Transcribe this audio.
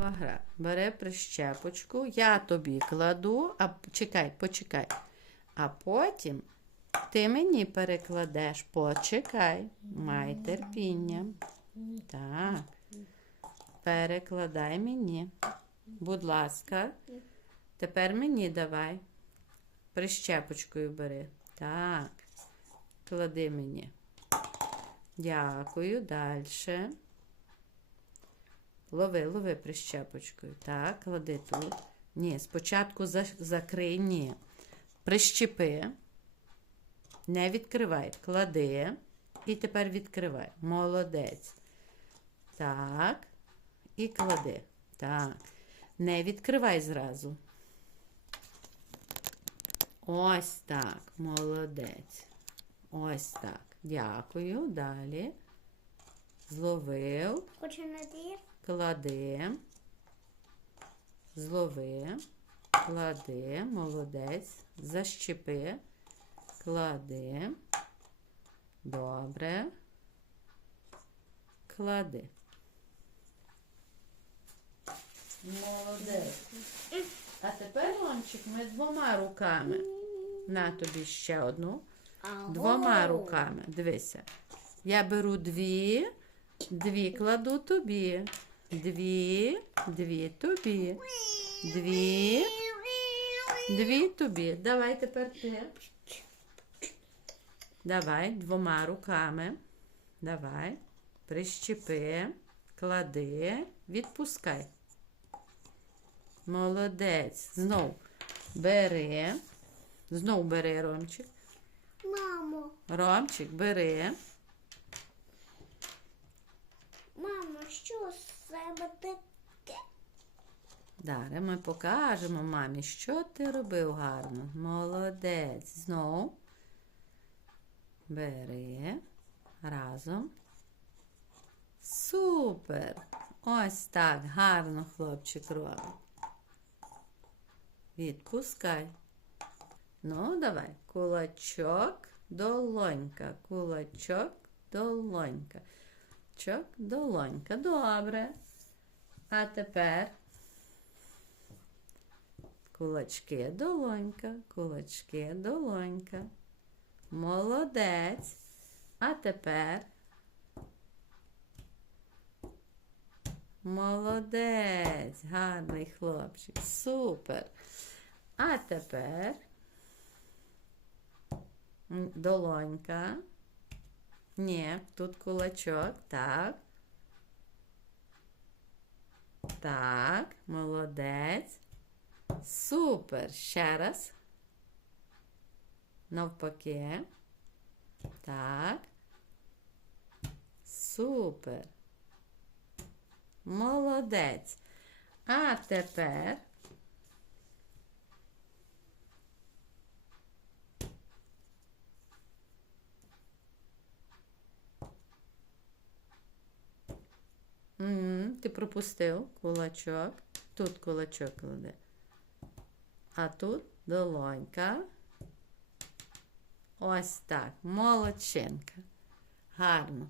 Нова гра. Бери прищепочку, я тобі кладу, а чекай, почекай. А потім ти мені перекладеш. Почекай, май терпіння. Так. Перекладай мені. Будь ласка. Тепер мені давай. Прищепочкою бери. Так. Клади мені. Дякую. Далі. Лови, лови прищепочкою. Так, клади тут. Ні, спочатку за- закрий, ні. Прищепи. Не відкривай. Клади. І тепер відкривай. Молодець. Так. І клади. Так. Не відкривай зразу. Ось так. Молодець. Ось так. Дякую. Далі. Зловив. Клади. Злови. Клади. Молодець. Защепи. Клади. Добре. Клади. Молодець. А тепер, Ромчик, ми двома руками. На тобі ще одну. Двома руками. Дивися. Я беру дві, дві кладу тобі. Дві, дві тобі. Дві, дві тобі. Давай тепер ти. Давай двома руками. Давай. Прищепи, клади, відпускай. Молодець. Знов бери. Знов бери, Ромчик. Мамо, Ромчик, бери. мамо, що себе таке? Далі ми покажемо мамі, що ти робив гарно. Молодець. Знов. Бери. Разом. Супер. Ось так. Гарно хлопчик робить. Відпускай. Ну, давай. Кулачок, долонька. Кулачок, долонька. Чок, долонька. Добре. А тепер Кулачки, долонька, кулачки, долонька. Молодець. А тепер. Молодець, гарний хлопчик. Супер. А тепер долонька. Ні, тут кулачок. Так. Так, молодець. Супер. Ще раз. Навпаки. Так. Супер. Молодець. А тепер. М, Ти пропустив кулачок. Тут кулачок кладе. А тут долонька. Ось так. Молодчинка. Гарно.